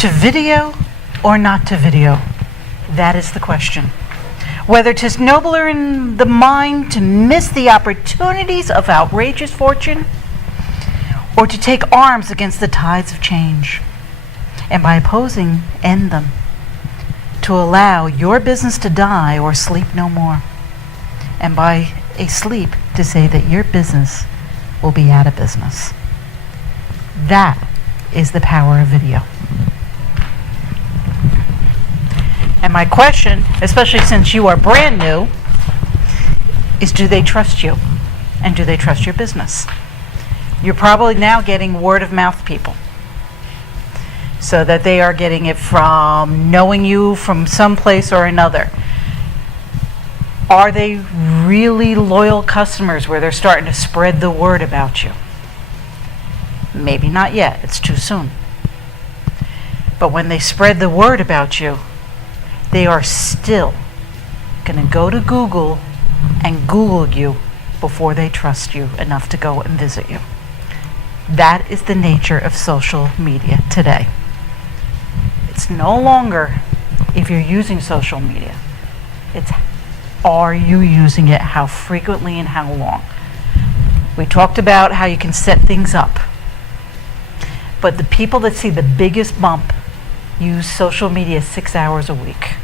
To video or not to video? That is the question. Whether 'tis nobler in the mind to miss the opportunities of outrageous fortune, or to take arms against the tides of change, and by opposing, end them, to allow your business to die or sleep no more, and by a sleep to say that your business will be out of business. That is the power of video. And my question, especially since you are brand new, is do they trust you? And do they trust your business? You're probably now getting word of mouth people, so that they are getting it from knowing you from some place or another. Are they really loyal customers where they're starting to spread the word about you? Maybe not yet, it's too soon. But when they spread the word about you, they are still going to go to Google and Google you before they trust you enough to go and visit you. That is the nature of social media today. It's no longer if you're using social media. It's are you using it, how frequently and how long. We talked about how you can set things up. But the people that see the biggest bump use social media 6 hours a week.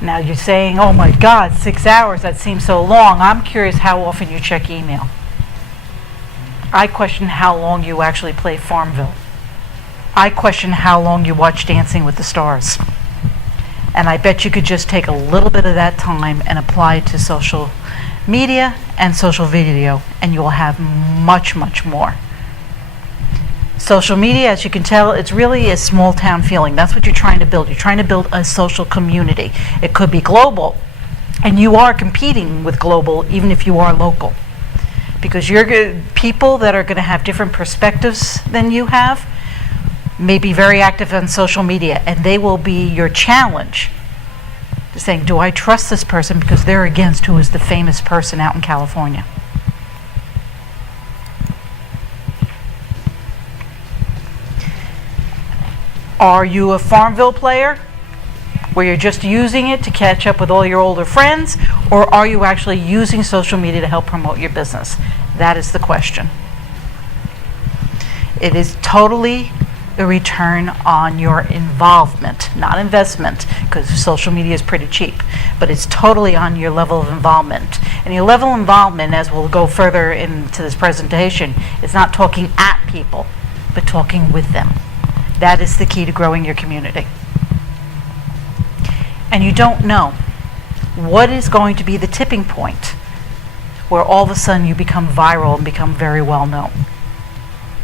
Now you're saying, oh my God, 6 hours, that seems so long. I'm curious how often you check email. I question how long you actually play Farmville. I question how long you watch Dancing with the Stars. And I bet you could just take a little bit of that time and apply it to social media and social video, and you will have much, much more. Social media, as you can tell, it's really a small town feeling. That's what you're trying to build. You're trying to build a social community. It could be global, and you are competing with global even if you are local. Because you're people that are going to have different perspectives than you have may be very active on social media, and they will be your challenge to saying, do I trust this person because they're against who is the famous person out in California? Are you a Farmville player where you're just using it to catch up with all your older friends, or are you actually using social media to help promote your business? That is the question. It is totally a return on your involvement, not investment, because social media is pretty cheap, but it's totally on your level of involvement. And your level of involvement, as we'll go further into this presentation, is not talking at people, but talking with them. That is the key to growing your community. And you don't know what is going to be the tipping point where all of a sudden you become viral and become very well known.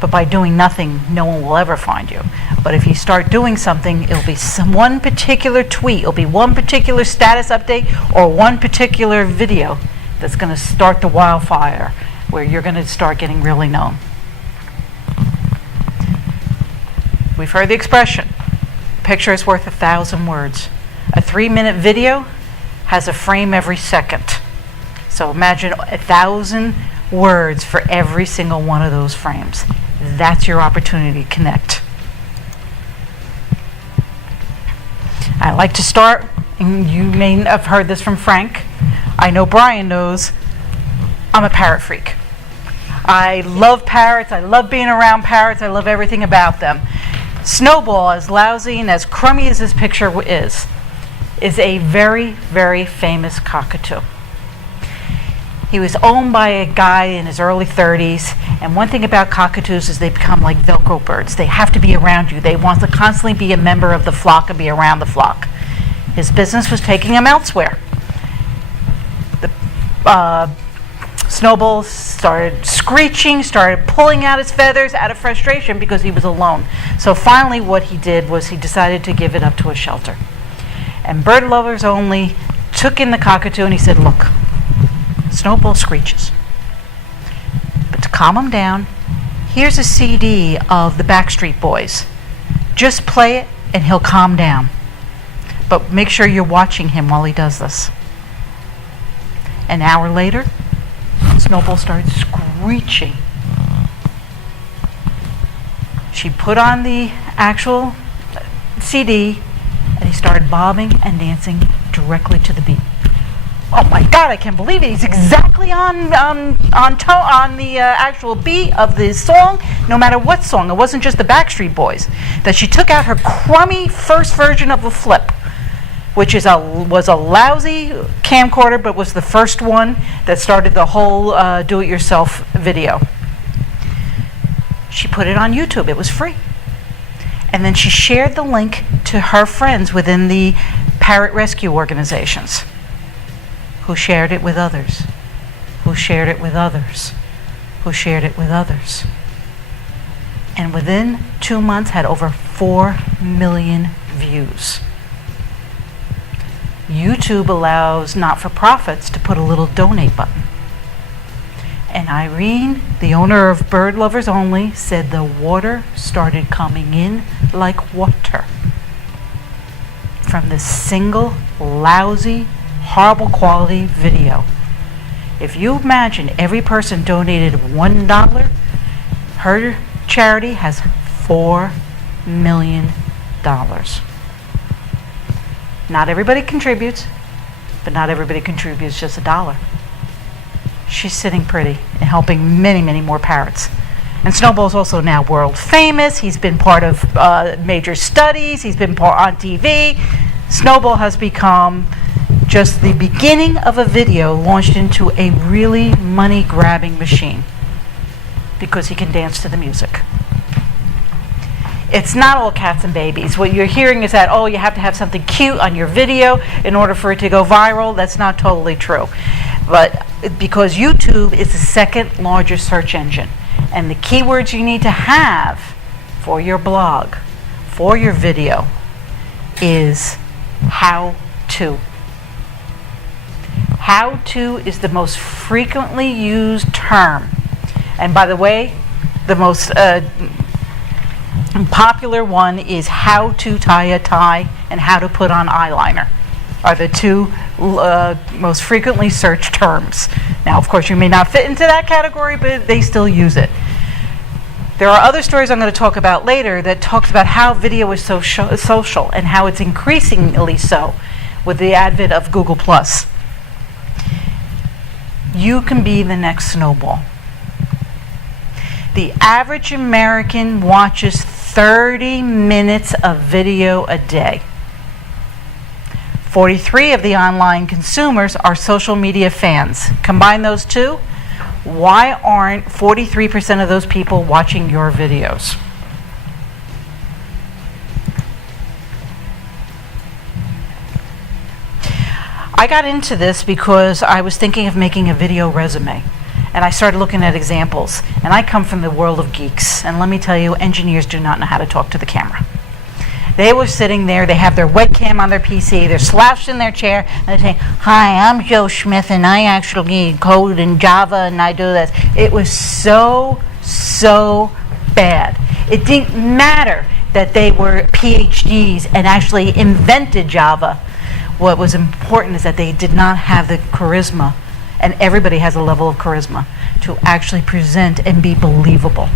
But by doing nothing, no one will ever find you. But if you start doing something, it'll be one particular tweet, it'll be one particular status update, or one particular video that's going to start the wildfire where you're going to start getting really known. We've heard the expression, picture is worth 1,000 words. A 3-minute video has a frame every second. So imagine 1,000 words for every single one of those frames. That's your opportunity to connect. I like to start, and you may have heard this from Frank. I know Brian knows, I'm a parrot freak. I love parrots, I love being around parrots, I love everything about them. Snowball, as lousy and as crummy as this picture is a very, very famous cockatoo. He was owned by a guy in his early 30s, and one thing about cockatoos is they become like Velcro birds. They have to be around you. They want to constantly be a member of the flock and be around the flock. His business was taking him elsewhere. The Snowball started screeching, started pulling out his feathers out of frustration because he was alone. So finally what he did was he decided to give it up to a shelter. And Bird Lovers Only took in the cockatoo and he said, look, Snowball screeches. But to calm him down, here's a CD of the Backstreet Boys. Just play it and he'll calm down. But make sure you're watching him while he does this. An hour later, Snowball started screeching. She put on the actual CD, and he started bobbing and dancing directly to the beat. Oh my God, I can't believe it. He's exactly on the actual beat of the song, no matter what song. It wasn't just the Backstreet Boys. That she took out her crummy first version of a flip, which was a lousy camcorder, but was the first one that started the whole do-it-yourself video. She put it on YouTube. It was free. And then she shared the link to her friends within the parrot rescue organizations, who shared it with others, who shared it with others, who shared it with others. And within 2 months had over 4 million views. YouTube allows not-for-profits to put a little donate button. And Irene, the owner of Bird Lovers Only, said the water started coming in like water from this single lousy, horrible quality video. If you imagine every person donated $1, her charity has $4 million. Not everybody contributes, but not everybody contributes just $1. She's sitting pretty and helping many, many more parrots. And Snowball's also now world famous. He's been part of major studies. He's been on TV. Snowball has become just the beginning of a video launched into a really money-grabbing machine because he can dance to the music. It's not all cats and babies. What you're hearing is that, oh, you have to have something cute on your video in order for it to go viral. That's not totally true. But because YouTube is the second largest search engine, and the keywords you need to have for your blog, for your video, is how to. How to is the most frequently used term. And by the way, the most popular one is how to tie a tie and how to put on eyeliner are the two most frequently searched terms. Now, of course, you may not fit into that category, but they still use it. There are other stories I'm going to talk about later that talks about how video is so social and how it's increasingly so with the advent of Google+. You can be the next Snowball. The average American watches 30 minutes of video a day. 43 of the online consumers are social media fans. Combine those two, why aren't 43% of those people watching your videos? I got into this because I was thinking of making a video resume. And I started looking at examples. And I come from the world of geeks. And let me tell you, engineers do not know how to talk to the camera. They were sitting there, they have their webcam on their PC, they're slouched in their chair, and they're saying, "Hi, I'm Joe Smith, and I actually code in Java, and I do this." It was so bad. It didn't matter that they were PhDs and actually invented Java. What was important is that they did not have the charisma, and everybody has a level of charisma, to actually present and be believable.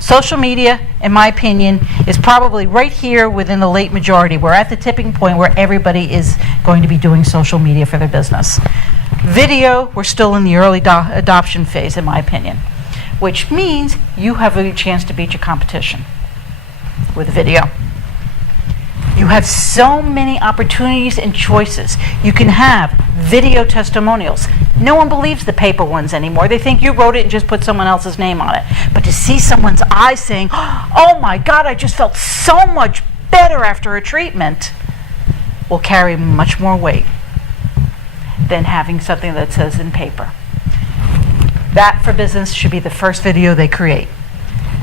Social media, in my opinion, is probably right here within the late majority. We're at the tipping point where everybody is going to be doing social media for their business. Video, we're still in the early adoption phase, in my opinion, which means you have a chance to beat your competition with video. You have so many opportunities and choices. You can have video testimonials. No one believes the paper ones anymore. They think you wrote it and just put someone else's name on it. But to see someone's eyes saying, "Oh my God, I just felt so much better after a treatment," will carry much more weight than having something that says in paper. That for business should be the first video they create.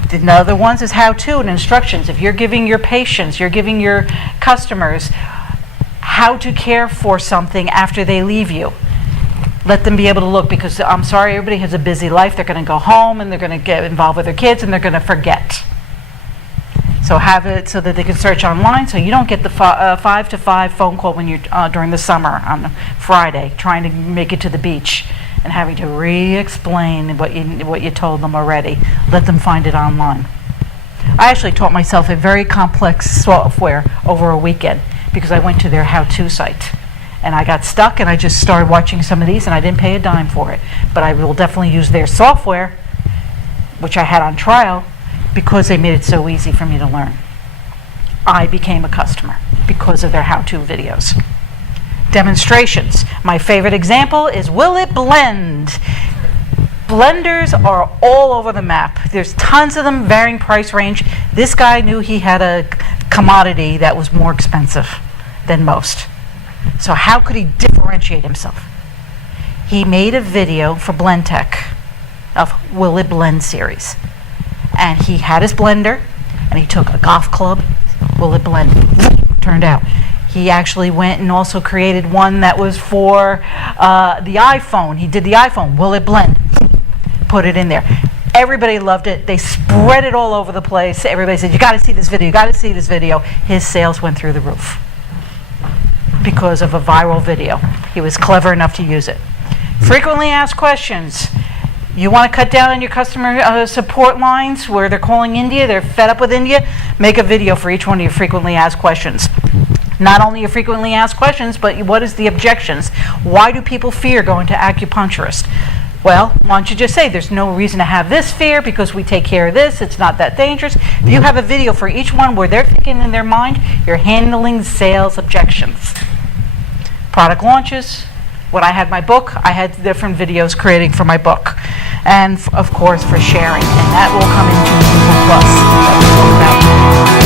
The other ones is how-to and instructions. If you're giving your patients, you're giving your customers how to care for something after they leave you. Let them be able to look, because I'm sorry, everybody has a busy life. They're going to go home and they're going to get involved with their kids and they're going to forget. So have it so that they can search online, so you don't get the 5 to 5 phone call when you're during the summer on Friday trying to make it to the beach. and having to re-explain what you told them already. Let them find it online. I actually taught myself a very complex software over a weekend because I went to their how-to site. And I got stuck, and I just started watching some of these, and I didn't pay a dime for it. But I will definitely use their software, which I had on trial, because they made it so easy for me to learn. I became a customer because of their how-to videos. Demonstrations. My favorite example is Will It Blend? Blenders are all over the map. There's tons of them, varying price range. This guy knew he had a commodity that was more expensive than most. So how could he differentiate himself? He made a video for BlendTech of Will It Blend series. And he had his blender, and he took a golf club. Will it blend? Turned out. He actually went and also created one that was for the iPhone. He did the iPhone. Will it blend? Put it in there. Everybody loved it. They spread it all over the place. Everybody said, you got to see this video. You got to see this video. His sales went through the roof because of a viral video. He was clever enough to use it. Frequently asked questions. You want to cut down on your customer support lines where they're calling India, they're fed up with India? Make a video for each one of your frequently asked questions. Not only your frequently asked questions, but what is the objections? Why do people fear going to acupuncturist? Well, why don't you just say there's no reason to have this fear because we take care of this, it's not that dangerous. If you have a video for each one where they're thinking in their mind, you're handling sales objections. Product launches. When I had my book, I had different videos creating for my book. And of course for sharing. And that will come into Google Plus. That we'll talk about.